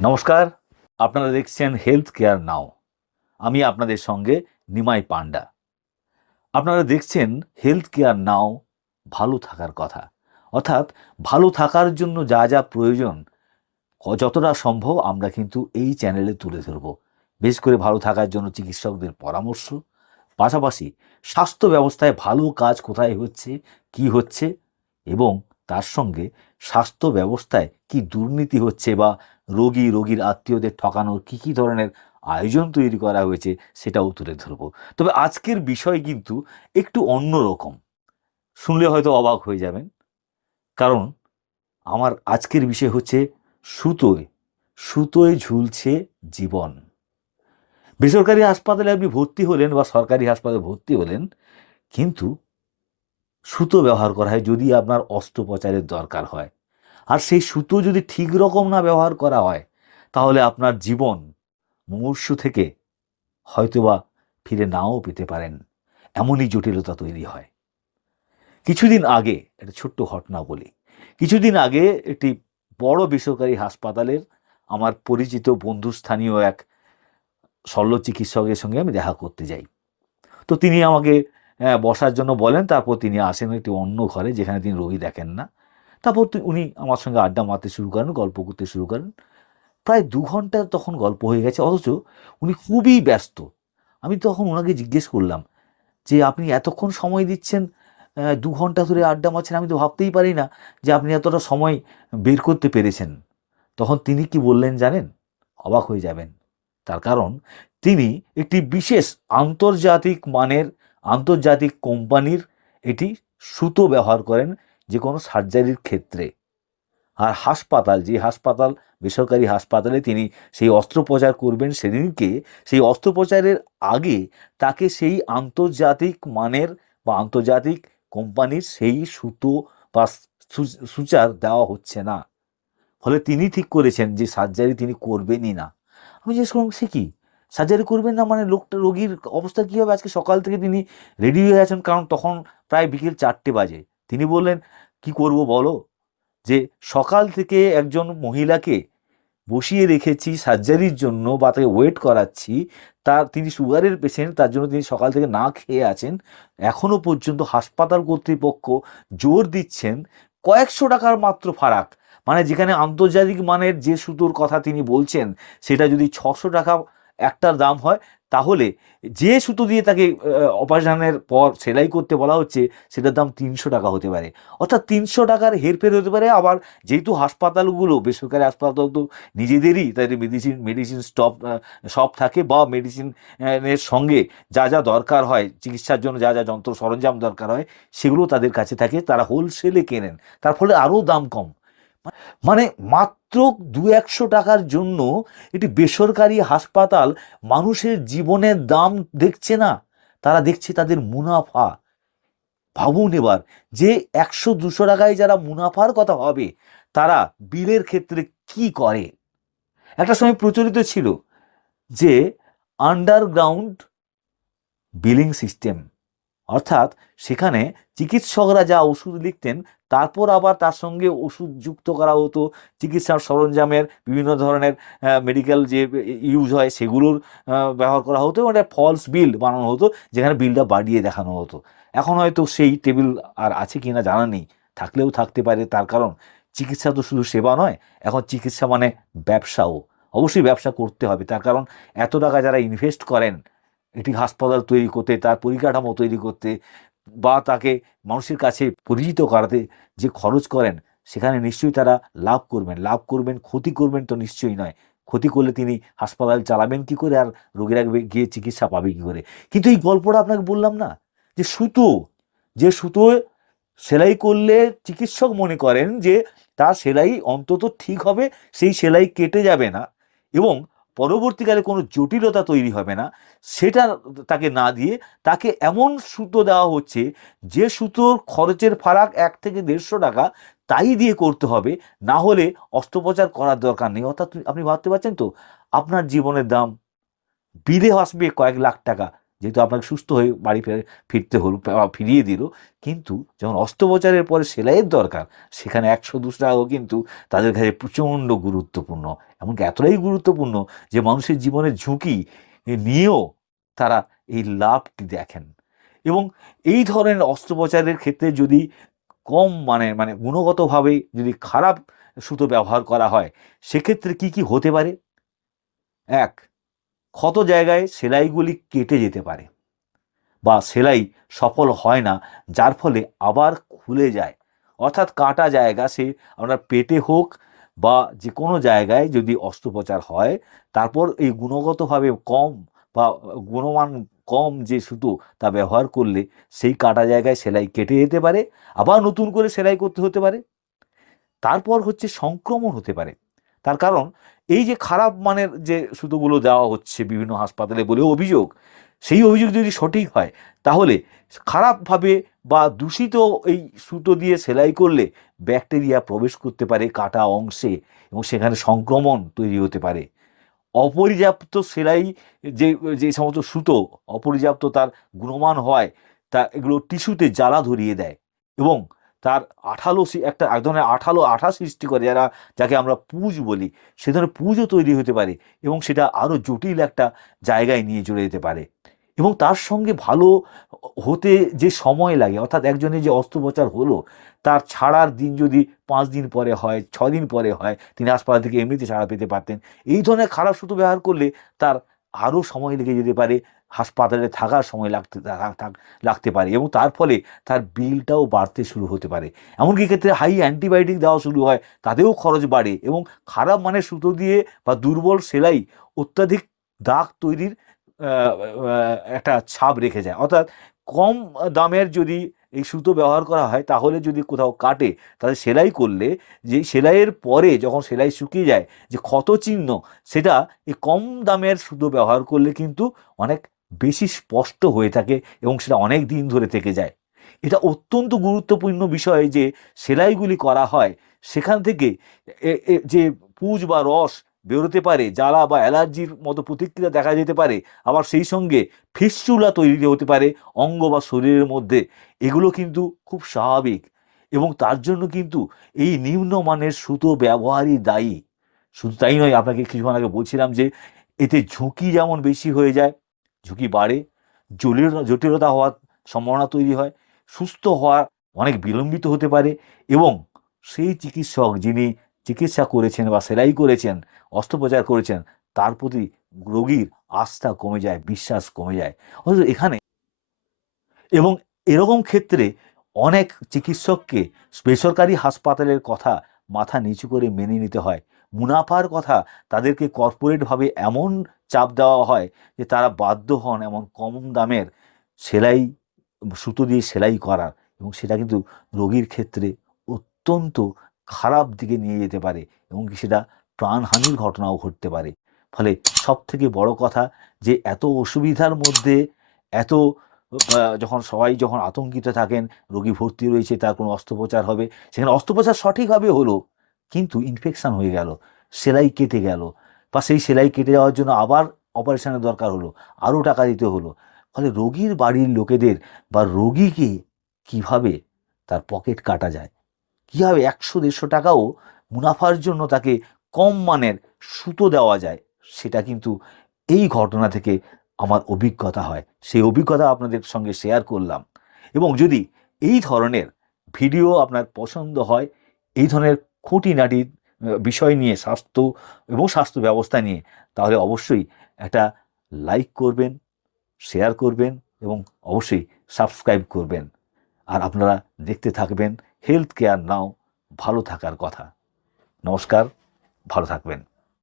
নমস্কার, আপনারা দেখছেন হেলথ কেয়ার নাও। আমি আপনাদের সঙ্গে নিমাই পান্ডা। আপনারা দেখছেন হেলথ কেয়ার নাও, ভালো থাকার কথা। অর্থাৎ ভালো থাকার জন্য যা যা প্রয়োজন যতটা সম্ভব আমরা কিন্তু এই চ্যানেলে তুলে ধরব। বিশেষ করে ভালো থাকার জন্য চিকিৎসকদের পরামর্শ, পাশাপাশি স্বাস্থ্য ব্যবস্থায় ভালো কাজ কোথায় হচ্ছে, কি হচ্ছে এবং তার সঙ্গে স্বাস্থ্য ব্যবস্থায় কি দুর্নীতি হচ্ছে বা রোগীর আত্মীয়দের ঠকানোর কি ধরনের আয়োজন তৈরি করা হয়েছে সেটাও তুলে ধরব। তবে আজকের বিষয় কিন্তু একটু অন্যরকম। শুনলে হয়তো অবাক হয়ে যাবেন। কারণ আমার আজকের বিষয় হচ্ছে সুতোয়, সুতোয় ঝুলছে জীবন। বেসরকারি হাসপাতালে আপনি ভর্তি হলেন বা সরকারি হাসপাতালে ভর্তি হলেন, কিন্তু সুতো ব্যবহার করা হয় যদি আপনার অস্ত্রোপচারের দরকার হয়। আর সেই সুতো যদি ঠিক রকম না ব্যবহার করা হয়, তাহলে আপনার জীবন মুমূর্ষু থেকে হয়তোবা ফিরে নাও পেতে পারেন। এমনই জটিলতা তৈরি হয়। কিছুদিন আগে একটা ছোট্ট ঘটনা বলি। কিছুদিন আগে একটি বড় বেসরকারি হাসপাতালের আমার পরিচিত বন্ধুস্থানীয় এক শল্য চিকিৎসকের সঙ্গে আমি দেখা করতে যাই। তো তিনি আমাকে বসার জন্য বলেন, তারপর তিনি আসেন একটি অন্য ঘরে যেখানে তিনি রোগী দেখেন না। তারপর উনি আমার সঙ্গে আড্ডা মারতে শুরু করেন, গল্প করতে শুরু করেন। প্রায় ২ ঘন্টা তখন গল্প হয়ে গেছে, অথচ উনি খুবই ব্যস্ত। আমি তখন ওনাকে জিজ্ঞেস করলাম যে, "আপনি এতক্ষণ সময় দিচ্ছেন, ২ ঘন্টা ধরে আড্ডা মারছেন, আমি তো ভাবতেই পারি না যে আপনি এতটা সময় বের করতে পেরেছেন।" তখন তিনি কি বললেন জানেন? অবাক হয়ে যাবেন। তার কারণ তিনি একটি বিশেষ আন্তর্জাতিক মানের আন্তর্জাতিক কোম্পানির এটি সুতো ব্যবহার করেন যে কোনো সার্জারির ক্ষেত্রে। আর যে হাসপাতাল, বেসরকারি হাসপাতালে তিনি সেই অস্ত্রোপচার করবেন সেদিনকে, সেই অস্ত্রোপচারের আগে তাকে সেই আন্তর্জাতিক মানের বা আন্তর্জাতিক কোম্পানির সেই সুতো বা সুচার দেওয়া হচ্ছে না। ফলে তিনি ঠিক করেছেন যে সার্জারি তিনি করবেনই না। আমি জিজ্ঞেস করলাম, "সে কি? সার্জারি করবেন না মানে রোগীর অবস্থা কী হবে?" আজকে সকাল থেকে তিনি রেডি হয়ে আছেন, কারণ তখন প্রায় বিকেল ৪টে বাজে। তিনি বললেন, "কি করব বলো? যে সকাল থেকে একজন মহিলাকে বসিয়ে রেখেছি সার্জারির জন্য বা তাকে ওয়েট করাচ্ছি। তিনি সুগারের পেশেন্ট, তার জন্য তিনি সকাল থেকে না খেয়ে আছেন। এখনো পর্যন্ত হাসপাতাল কর্তৃপক্ষ জোর দিচ্ছেন কয়েকশো টাকার মাত্র ফারাক। মানে যেখানে আন্তর্জাতিক মানের যে সুতোর কথা তিনি বলছেন, সেটা যদি ৬০০ টাকা একটার দাম হয়, তাহলে যে সুতো দিয়ে তাকে অপারেশনের পর সেলাই করতে বলা হচ্ছে, সেটার দাম ৩০০ টাকা হতে পারে। অর্থাৎ ৩০০ টাকার হেরফের হতে পারে। আবার যেহেতু হাসপাতালগুলো, বেসরকারি হাসপাতাল তো নিজেদেরই তাদের মেডিসিন শপ থাকে বা মেডিসিন এর সঙ্গে যা দরকার হয়, চিকিৎসার জন্য যা যন্ত্র সরঞ্জাম দরকার হয়, সেগুলো তাদের কাছে থাকে। তারা হোলসেলে কেনেন। তার ফলে আরও দাম কম। মানে মাত্র ২-১০০ টাকার জন্য একটি বেসরকারি হাসপাতাল মানুষের জীবনের দাম দেখছে না, তারা দেখছে তাদের মুনাফা। ভাবুন এবার, যে ১০০-২০০ টাকায় যারা মুনাফার কথা ভাবে, তারা বিলের ক্ষেত্রে কি করে? একটা সময় প্রচলিত ছিল যে আন্ডারগ্রাউন্ড বিলিং সিস্টেম, অর্থাৎ সেখানে চিকিৎসকরা যা ওষুধ লিখতেন, তারপর আবার তার সঙ্গে ওষুধ যুক্ত করা হতো। চিকিৎসার সরঞ্জামের বিভিন্ন ধরনের মেডিকেল যে ইউজ হয় সেগুলোর ব্যবহার করা হতো, এবং একটা ফলস বিল বানানো হতো, যেখানে বিলটা বাড়িয়ে দেখানো হতো। এখন হয়তো সেই টেবিল আর আছে কিনা জানা নেই, থাকলেও থাকতে পারে। তার কারণ চিকিৎসা তো শুধু সেবা নয়, এখন চিকিৎসা মানে ব্যবসাও। অবশ্যই ব্যবসা করতে হবে, তার কারণ এত টাকা যারা ইনভেস্ট করেন একটি হাসপাতাল তৈরি করতে, তার পরিকাঠামো তৈরি করতে বা তাকে মানুষের কাছে পরিচিত করাতে যে খরচ করেন, সেখানে নিশ্চয়ই তারা লাভ করবেন। লাভ করবেন, ক্ষতি করবেন তো নিশ্চয়ই নয়। ক্ষতি করলে তিনি হাসপাতাল চালাবেন কি করে, আর রোগীরা গিয়ে চিকিৎসা পাবে কি করে? কিন্তু এই গল্পটা আপনাকে বললাম না, যে যে সুতো সেলাই করলে চিকিৎসক মনে করেন যে তার সেলাই অন্তত ঠিক হবে, সেই সেলাই কেটে যাবে না এবং পরবর্তীকালে কোনো জটিলতা তৈরি হবে না, সেটা তাকে না দিয়ে তাকে এমন সুতো দেওয়া হচ্ছে, যে সুতোর খরচের ফারাক ১ থেকে ১৫০ টাকা, তাই দিয়ে করতে হবে। না হলে অস্ত্রোপচার করার দরকার নেই। অর্থাৎ আপনি ভাবতে পারছেন তো, আপনার জীবনের দাম বিলে আসবে কয়েক লাখ টাকা, যেহেতু আপনাকে সুস্থ হয়ে বাড়ি ফিরতে হলো, ফিরিয়ে দিল। কিন্তু যখন অস্ত্রোপচারের পরে সেলাইয়ের দরকার, সেখানে ১০০-২০০ টাকাও কিন্তু তাদের কাছে প্রচণ্ড গুরুত্বপূর্ণ। এমনকি এতটাই গুরুত্বপূর্ণ যে মানুষের জীবনের ঝুঁকি নিয়েও তারা এই লাভটি দেখেন। এবং এই ধরনের অস্ত্রোপচারের ক্ষেত্রে যদি কম মানে গুণগতভাবে যদি খারাপ সুতো ব্যবহার করা হয়, সেক্ষেত্রে কি কি হতে পারে? এক, ক্ষত জায়গায় সেলাইগুলি কেটে যেতে পারে বা সেলাই সফল হয় না, যার ফলে আবার খুলে যায়। অর্থাৎ কাটা জায়গা সে আপনার পেটে হোক বা যে কোনো জায়গায় যদি অস্ত্রোপচার হয়, তারপর এই গুণগতভাবে কম বা গুণমান কম যে সুতো তা ব্যবহার করলে সেই কাটা জায়গায় সেলাই কেটে যেতে পারে, আবার নতুন করে সেলাই করতে হতে পারে। তারপর হচ্ছে সংক্রমণ হতে পারে। তার কারণ এই যে খারাপ মানের যে সুতোগুলো দেওয়া হচ্ছে বিভিন্ন হাসপাতালে বলে অভিযোগ, সেই অভিযোগ যদি সঠিক হয়, তাহলে খারাপভাবে বা দূষিত এই সুতো দিয়ে সেলাই করলে ব্যাকটেরিয়া প্রবেশ করতে পারে কাটা অংশে এবং সেখানে সংক্রমণ তৈরি হতে পারে। অপর্যাপ্ত সেলাই যে যে সমস্ত সুতো অপর্যাপ্ত তার গুণমান হয়, তা এগুলো টিস্যুতে জ্বালা ধরিয়ে দেয় এবং তার আঠালো একটা এক ধরনের আঠালো আঠা সৃষ্টি করে, যাকে আমরা পুঁজ বলি। সে ধরনের পুঁজও তৈরি হতে পারে এবং সেটা আরও জটিল একটা জায়গায় নিয়ে চলে যেতে পারে। এবং তার সঙ্গে ভালো হতে যে সময় লাগে, অর্থাৎ একজনের যে অস্ত্রোপচার হলো তার ছাড়ার দিন যদি 5 দিন পরে হয়, 6 দিন পরে হয়, তিনি হাসপাতাল থেকে এমনিতে ছাড়া পেতে পারতেন। এই ধরনের খারাপ সুতো ব্যবহার করলে তার আরও সময় লেগে যেতে পারে, হাসপাতালে থাকার সময় লাগতে পারে এবং তার ফলে তার বিলটাও বাড়তে শুরু হতে পারে। এমনকি এক্ষেত্রে হাই অ্যান্টিবায়োটিক দেওয়া শুরু হয়, তাতেও খরচ বাড়ে এবং খারাপ মানের সুতো দিয়ে বা দুর্বল সেলাই অত্যাধিক দাগ তৈরির একটা ছাপ রেখে যায়। অর্থাৎ কম দামের যদি এই সুতো ব্যবহার করা হয়, তাহলে যদি কোথাও কাটে, তাহলে সেলাই করলে যে সেলাইয়ের পরে যখন সেলাই শুকিয়ে যায় যে ক্ষতচিহ্ন, সেটা এই কম দামের সুতো ব্যবহার করলে কিন্তু অনেক বেশি স্পষ্ট হয়ে থাকে এবং সেটা অনেক দিন ধরে থেকে যায়। এটা অত্যন্ত গুরুত্বপূর্ণ বিষয় যে সেলাইগুলি করা হয়, সেখান থেকে যে পুঁজ বা রস বেরোতে পারে, জ্বালা বা অ্যালার্জির মতো প্রতিক্রিয়া দেখা যেতে পারে, আবার সেই সঙ্গে ফিস্চুলা তৈরি হতে পারে অঙ্গ বা শরীরের মধ্যে। এগুলো কিন্তু খুব স্বাভাবিক এবং তার জন্য কিন্তু এই নিম্নমানের সুতো ব্যবহারই দায়ী। শুধু তাই নয়, আপনাকে কিছুক্ষণ আগে বলছিলাম যে এতে ঝুঁকি যেমন বেশি হয়ে যায়, ঝুঁকি বাড়ে, জটিলতা হওয়ার সম্ভাবনা তৈরি হয়, সুস্থ হওয়া অনেক বিলম্বিত হতে পারে এবং সেই চিকিৎসক যিনি চিকিৎসা করেছেন বা সেলাই করেছেন, অস্ত্রোপচার করেছেন, তার প্রতি রোগীর আস্থা কমে যায়, বিশ্বাস কমে যায়। অথচ এখানে এবং এরকম ক্ষেত্রে অনেক চিকিৎসককে বেসরকারি হাসপাতালের কথা মাথা নিচু করে মেনে নিতে হয়। মুনাফার কথা তাদেরকে কর্পোরেটভাবে এমন চাপ দেওয়া হয় যে তারা বাধ্য হন এমন কম দামের সেলাই সুতো দিয়ে সেলাই করার এবং সেটা কিন্তু রোগীর ক্ষেত্রে অত্যন্ত খারাপ দিকে নিয়ে যেতে পারে এবং সেটা প্রাণহানির ঘটনাও ঘটতে পারে। ফলে সবথেকে বড় কথা যে এত অসুবিধার মধ্যে এত যখন আতঙ্কিত থাকেন, রোগী ভর্তি রয়েছে, তার কোনো অস্ত্রোপচার হবে, সেখানে অস্ত্রোপচার সঠিকভাবে হলো কিন্তু ইনফেকশন হয়ে গেল, সেলাই কেটে গেল বা সেই সেলাই কেটে যাওয়ার জন্য আবার অপারেশনের দরকার হলো, আরও টাকা দিতে হলো। ফলে রোগীর বাড়ির লোকেদের বা রোগীকে কিভাবে তার পকেট কাটা যায়, কীভাবে 100-150 টাকাও মুনাফার জন্য তাকে কম মানের সুতো দেওয়া যায়, সেটা কিন্তু এই ঘটনা থেকে আমার অভিজ্ঞতা হয়। সেই অভিজ্ঞতা আপনাদের সঙ্গে শেয়ার করলাম। এবং যদি এই ধরনের ভিডিও আপনার পছন্দ হয়, এই ধরনের খুঁটিনাটি বিষয় নিয়ে স্বাস্থ্য এবং স্বাস্থ্য ব্যবস্থা নিয়ে, তাহলে অবশ্যই একটা লাইক করবেন, শেয়ার করবেন এবং অবশ্যই সাবস্ক্রাইব করবেন। আর আপনারা দেখতে থাকবেন হেলথ কেয়ার নাও, ভালো থাকার কথা। নমস্কার, ভালো থাকবেন।